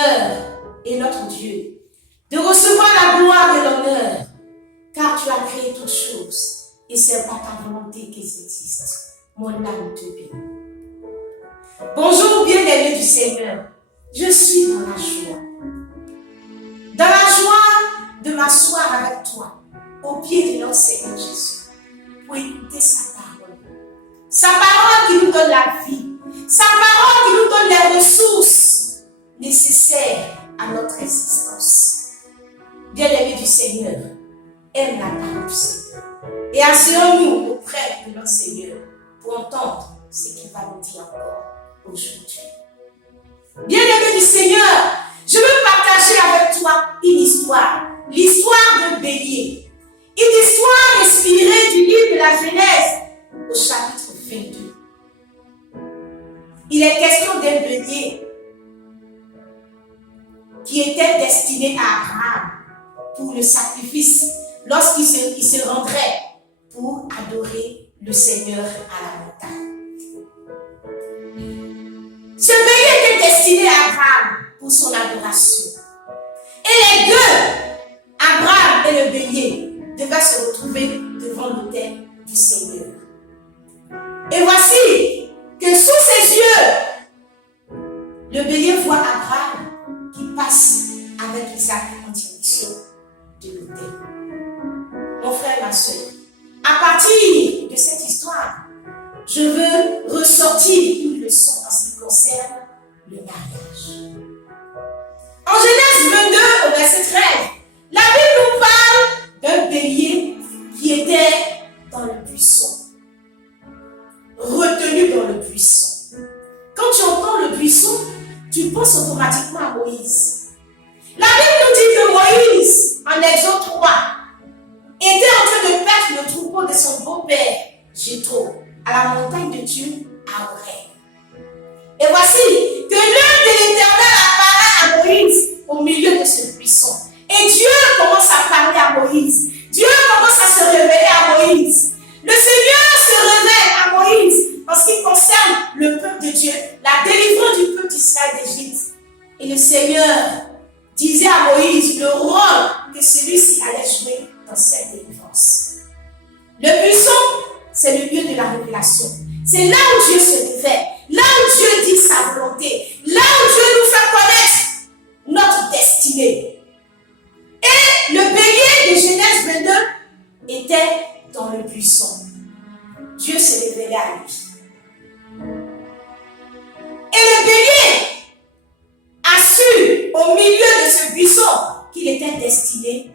Seigneur et notre Dieu, de recevoir la gloire et l'honneur, car tu as créé toutes choses et c'est par ta volonté qu'elles existent. Mon âme te bénit. Bonjour bien-aimés du Seigneur, je suis dans la joie. Dans la joie de m'asseoir avec toi au pied de notre Seigneur Jésus pour écouter sa parole. Sa parole qui nous donne la vie. Sa parole qui nous donne les ressources nécessaires à notre existence. Bien-aimés du Seigneur, aime la parole du Seigneur. Et asseyons-nous auprès de notre Seigneur pour entendre ce qu'il va nous dire encore aujourd'hui. Bien-aimés du Seigneur, je veux partager avec toi une histoire. L'histoire d'un bélier. Une histoire inspirée du livre de la Genèse au chapitre 22. Il est question d'un bélier qui était destiné à Abraham pour le sacrifice lorsqu'il se rendrait pour adorer le Seigneur à la montagne. Ce bélier était destiné à Abraham pour son adoration. Et les deux, Abraham et le bélier, devaient se retrouver devant l'autel du Seigneur. Et voici que sous ses yeux, le bélier voit Abraham qui passe avec Isaac en direction de l'autel. Mon frère, ma soeur, à partir de cette histoire, je veux ressortir une leçon en ce qui concerne le mariage. En Genèse 22, au verset 13, la Bible nous parle d'un bélier qui était dans le buisson. Retenu dans le buisson. Quand tu entends le buisson, tu penses automatiquement à Moïse. La Bible nous dit que Moïse, en Exode 3, était en train de perdre le troupeau de son beau-père, Jéthro, à la montagne de Dieu, à Horeb. Et voici que l'œil de l'Éternel apparaît à Moïse au milieu de ce buisson. Et Dieu commence à parler à Moïse. Dieu commence à se révéler à Moïse. Le Seigneur se révèle à Moïse en ce qui concerne le peuple de Dieu, la délivrance du peuple d'Israël d'Égypte. Et le Seigneur disait à Moïse le rôle que celui-ci allait jouer dans cette délivrance. Le buisson, c'est le lieu de la révélation. C'est là où Dieu se révèle, là où Dieu dit sa volonté, là où Dieu nous fait connaître notre destinée. Et le bélier de Genèse 22 était dans le buisson. Dieu se révélait à lui. Et le bélier a su au milieu de ce buisson qu'il était destiné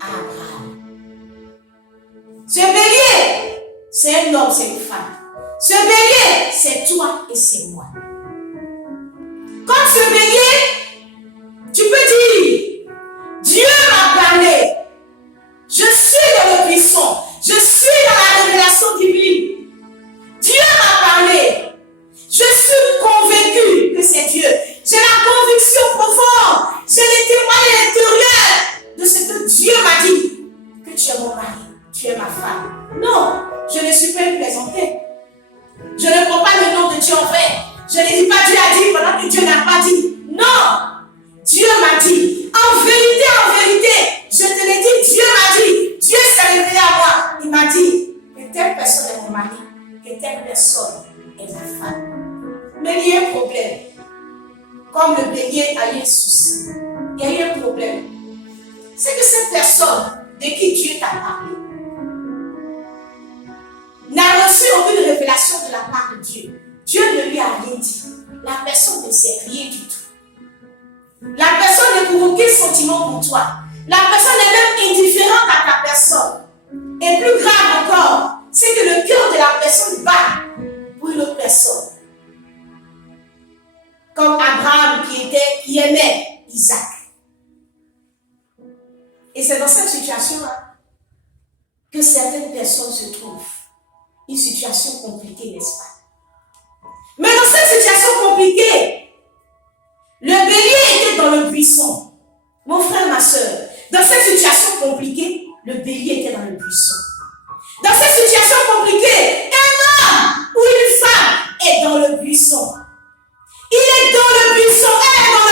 à Abraham. Ce bélier, c'est un homme, c'est une femme. Ce bélier, c'est toi et c'est moi. Comme ce bélier, tu peux dire, Dieu m'a parlé. Je suis dans le buisson. Je suis dans la révélation divine. Dieu m'a parlé. Je suis convaincu que c'est Dieu. J'ai la conviction profonde. J'ai le témoignage intérieur de ce que Dieu m'a dit. Que tu es mon mari, tu es ma femme. Non, je ne suis pas une plaisantée. Je ne prends pas le nom de Dieu en vain. Je ne dis pas Dieu a dit pendant que Dieu n'a pas dit. Non, Dieu m'a dit. En vérité, je te l'ai dit, Dieu m'a dit. Dieu s'est révélé à moi. Il m'a dit que telle personne est mon mari, que telle personne est ma femme. Mais il y a un problème. Comme le bélier a eu un souci, il y a eu un problème. C'est que cette personne de qui Dieu t'a parlé n'a reçu aucune révélation de la part de Dieu. Dieu ne lui a rien dit. La personne ne sait rien du tout. La personne n'est pour aucun sentiment pour toi. La personne est même indifférente à ta personne. Et plus grave encore, c'est que le cœur de la personne bat pour une autre personne. Comme Abraham qui aimait Isaac. Et c'est dans cette situation-là que certaines personnes se trouvent. Une situation compliquée, n'est-ce pas? Mais dans cette situation compliquée, le bélier était dans le buisson. Mon frère, ma soeur, dans cette situation compliquée, le bélier était dans le buisson. Dans cette situation compliquée, un homme ou une femme est dans le buisson. Il est dans le buisson, elle est dans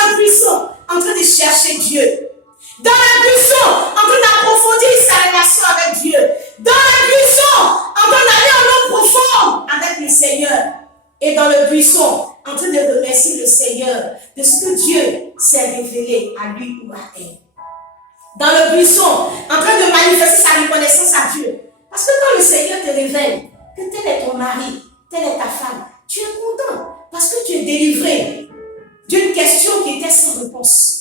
est dans le buisson en train de remercier le Seigneur de ce que Dieu s'est révélé à lui ou à elle. Dans le buisson, en train de manifester sa reconnaissance à Dieu. Parce que quand le Seigneur te révèle que tel est ton mari, telle est ta femme, tu es content parce que tu es délivré d'une question qui était sans réponse.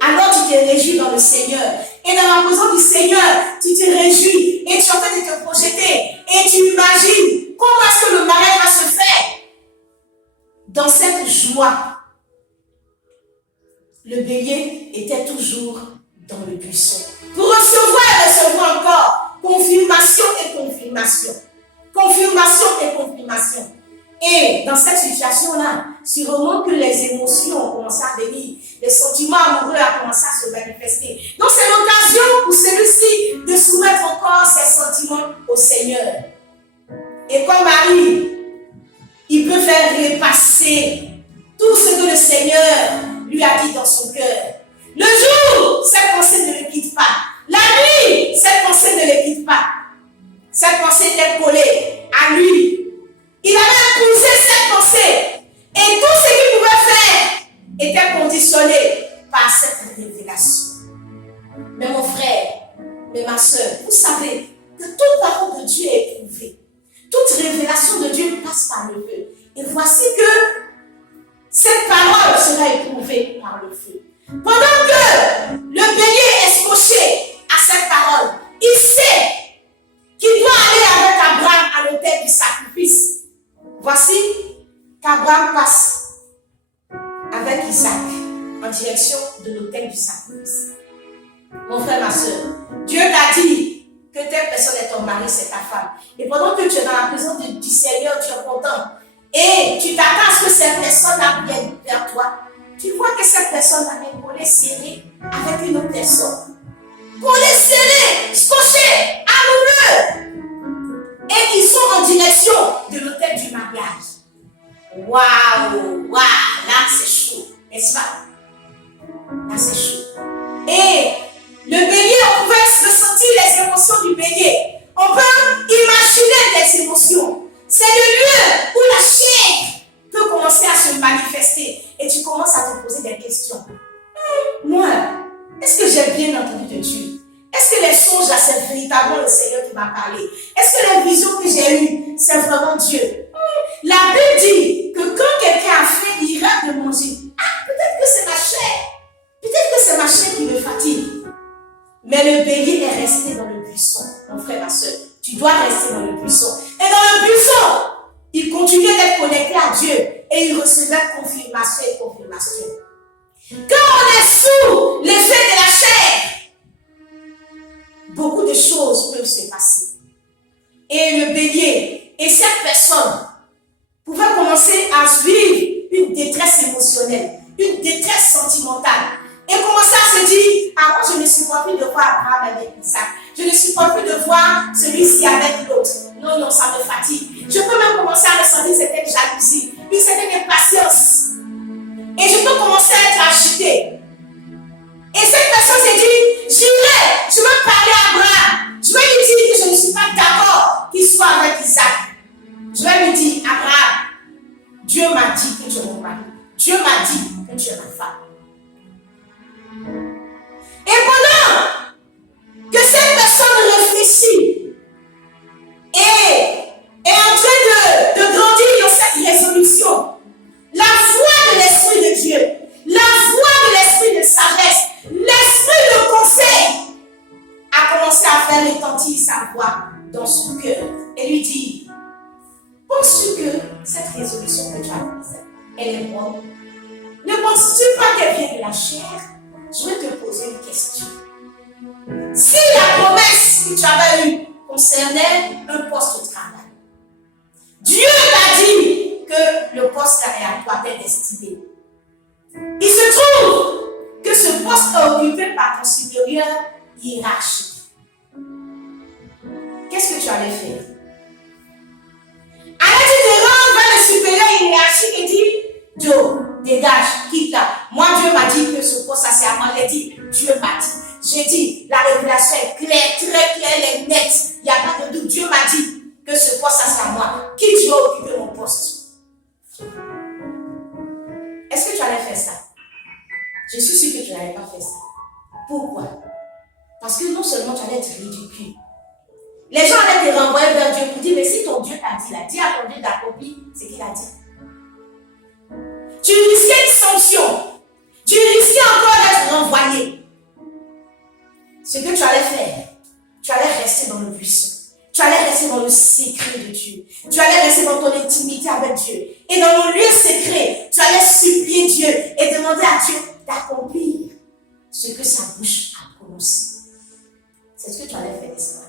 Alors tu te réjouis dans le Seigneur. Et dans la présence du Seigneur, tu te réjouis et tu es en train de te projeter et tu imagines comment est-ce que le mariage va se faire. Dans cette joie, le bélier était toujours dans le buisson. Pour recevoir encore confirmation et confirmation. Confirmation et confirmation. Et dans cette situation-là, sûrement que les émotions ont commencé à venir, les sentiments amoureux ont commencé à se manifester. Donc c'est l'occasion pour celui-ci de soumettre encore ses sentiments au Seigneur. Et comme Marie, il peut faire repasser tout ce que le Seigneur lui a dit dans son cœur. Le jour, cette pensée ne le quitte pas. La nuit, cette pensée ne le quitte pas. Cette pensée était collée à lui. Il avait poussé cette pensée. Et tout ce qu'il pouvait faire était conditionné par cette révélation. Mais mon frère, mais ma soeur, vous savez que toute parole de Dieu est éprouvée. Toute révélation de Dieu passe par le feu. Et voici que cette parole sera éprouvée par le feu. Pendant que le bélier est scotché à cette parole, il sait qu'il doit aller avec Abraham à l'autel du sacrifice. Voici qu'Abraham passe avec Isaac en direction de l'autel du sacrifice. Mon frère, ma soeur, Dieu t'a dit que telle personne est ton mari, c'est ta femme. Et pendant que tu es dans la présence du Seigneur, tu es content. Et tu t'attends à ce que cette personne-là vienne vers toi. Tu vois que cette personne-là est collée serrée avec une autre personne. Collée serrée, scotchée, amoureux. Et ils sont en direction de l'autel du mariage. Waouh, là c'est chaud, n'est-ce pas? Là c'est chaud. Et le bélier, on pouvait ressentir les émotions du bélier. On peut imaginer des émotions. C'est le lieu où la chair peut commencer à se manifester. Et tu commences à te poser des questions. Moi, est-ce que j'ai bien entendu de Dieu? Est-ce que les songes, là, c'est véritablement le Seigneur qui m'a parlé? Est-ce que les visions que j'ai eues, c'est vraiment Dieu? La Bible dit que quand quelqu'un a faim, il rate de manger. Peut-être que c'est ma chair. Peut-être que c'est ma chair qui me fatigue. Mais le bélier est resté dans le buisson, mon frère, ma soeur. Tu dois rester dans le buisson. Et dans le buisson, il continuait d'être connecté à Dieu et il recevait confirmation et confirmation. Quand on est sous l'effet de la chair, beaucoup de choses peuvent se passer. Et le bélier et cette personne pouvaient commencer à vivre une détresse émotionnelle, une détresse sentimentale. Et commencer à se dire, moi je ne supporte plus de voir Abraham avec Isaac. Je ne supporte plus de voir celui-ci avec l'autre. Non, ça me fatigue. Je peux même commencer à ressentir une certaine jalousie, une certaine impatience. Et je peux commencer à être agitée. Et cette personne s'est dit, je vais parler à Abraham. Je vais lui dire que je ne suis pas d'accord qu'il soit avec Isaac. Je vais lui dire, Abraham, Dieu m'a dit que tu es mon mari. Dieu m'a dit que tu es ma femme. Et pendant que cette personne réfléchit et est en train de grandir dans cette résolution, la voix de l'Esprit de Dieu, la voix de l'Esprit de sagesse, l'Esprit de conseil a commencé à faire retentir sa voix dans son cœur et lui dit, penses-tu que cette résolution que tu as prise, elle est bonne? Ne penses-tu pas qu'elle vient de la chair? Je vais te poser une question. Si la promesse que tu avais eue concernait un poste au travail, Dieu t'a dit que le poste est à toi, t'es destiné. Il se trouve que ce poste est occupé par ton supérieur hiérarchique. Qu'est-ce que tu allais faire? Allais-tu te rendre vers le supérieur hiérarchique et dire, Joe, dégage, quitte là. Moi, Dieu m'a dit que ce poste, ça c'est à moi. Il a dit, Dieu m'a dit. J'ai dit, la révélation est claire, très claire, elle est nette. Il n'y a pas de doute. Dieu m'a dit que ce poste, ça c'est à moi. Qui doit occuper mon poste? Je suis sûre que tu n'avais pas fait ça. Pourquoi? Parce que non seulement tu allais être ridicule, les gens allaient te renvoyer vers Dieu pour dire, mais si ton Dieu t'a dit, là, dis à ton Dieu d'accomplir ce qu'il a dit. Tu risquais une sanction. Tu risquais encore d'être renvoyé. Ce que tu allais faire, tu allais rester dans le buisson. Tu allais rester dans le secret de Dieu. Tu allais rester dans ton intimité avec Dieu. Et dans le lieu secret, tu allais supplier Dieu et demander à Dieu d'accomplir ce que sa bouche a prononcé. C'est ce que tu allais faire, n'est-ce pas?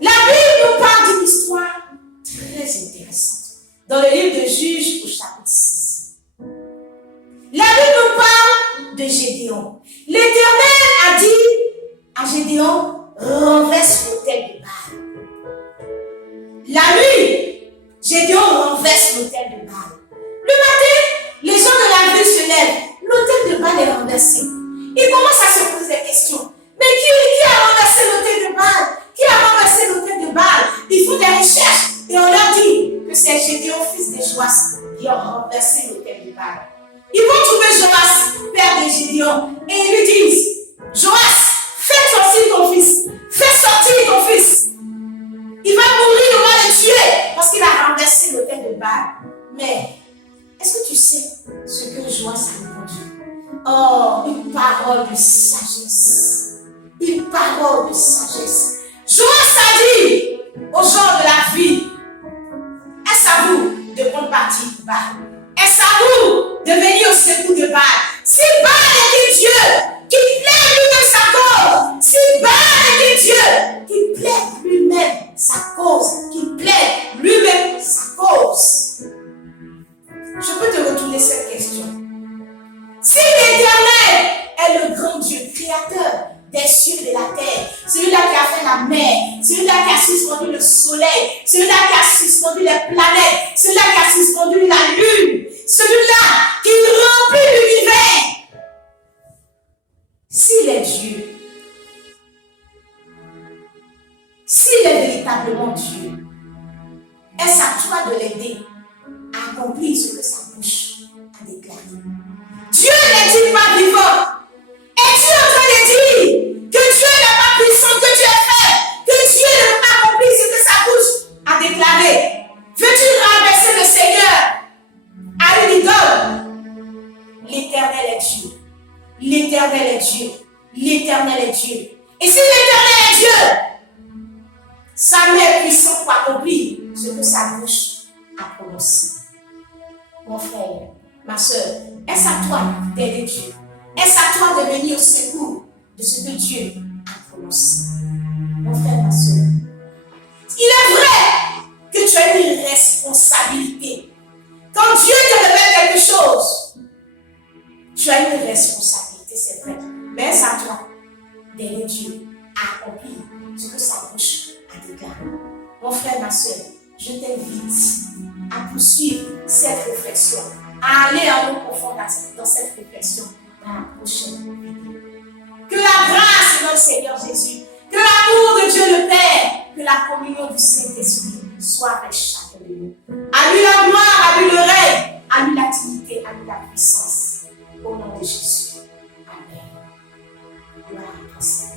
La Bible nous parle d'une histoire très intéressante. Dans le livre de Juges au chapitre 6. La Bible nous parle de Gédéon. L'Éternel a dit à Gédéon, renverse l'autel de Baal. La nuit, Gédéon renverse l'autel de Baal. Le matin, les gens de la ville se lèvent. L'autel de Baal est renversé. Ils commencent à se poser des questions. Mais qui a renversé l'autel de Baal? Qui a renversé l'autel de Baal? Ils font des recherches et on leur dit que c'est Gédéon, fils de Joas, qui a renversé l'autel de Baal. Ils vont trouver Joas, père de Gédéon, et ils lui disent, Joas, fais sortir ton fils. Fais sortir ton fils. Il va mourir, on va le tuer parce qu'il a renversé l'autel de Baal. Mais est-ce que tu sais ce que Joas a répondu? Oh, une parole de sagesse. Une parole de sagesse. Joas a dit aux gens de la vie, est-ce à vous de prendre parti pour Baal? Est-ce à vous de venir au secours de Baal? Si Baal était Dieu, qui plaît lui-même sa cause. Si Baal était Dieu, qui plaît lui-même sa cause. Qui plaît lui-même sa cause. Je peux te retourner cette question. Si l'Éternel est le grand Dieu, créateur des cieux et de la terre, celui-là qui a fait la mer, celui-là qui a suspendu le soleil, celui-là qui a suspendu les planètes, celui-là qui a suspendu la lune, celui-là qui remplit l'univers. S'il est Dieu, s'il est véritablement Dieu, est-ce à toi de l'aider à accomplir ce que sa bouche a déclaré? Dieu n'est-il pas vivant? Es-tu en train de dire que Dieu n'est pas puissant, que Dieu est faible, que Dieu ne peut pas accomplir ce que sa bouche a déclaré? Veux-tu renverser le Seigneur à une idole? L'Éternel est Dieu. L'Éternel est Dieu. L'Éternel est Dieu. Et si l'Éternel est Dieu, sa main est puissante pour accomplir ce que sa bouche a prononcé. Mon frère, ma soeur, est-ce à toi d'aider Dieu? Est-ce à toi de venir au secours de ce que Dieu a prononcé? Mon frère, ma soeur, il est vrai que tu as une responsabilité. Quand Dieu te révèle quelque chose, tu as une responsabilité, c'est vrai. Mais c'est à toi d'aider Dieu à accomplir ce que sa bouche a déclaré. Mon frère, ma soeur, je t'invite à poursuivre cette réflexion, à aller en eau profonde dans cette réflexion dans la prochaine vidéo. Que la grâce de notre Seigneur Jésus, que l'amour de Dieu le Père, que la communion du Saint-Esprit soit avec chacun de nous. À lui la gloire, à lui le règne, à lui la dignité, à lui la puissance. Au nom de Jésus. Amen. Gloire à toi, Seigneur.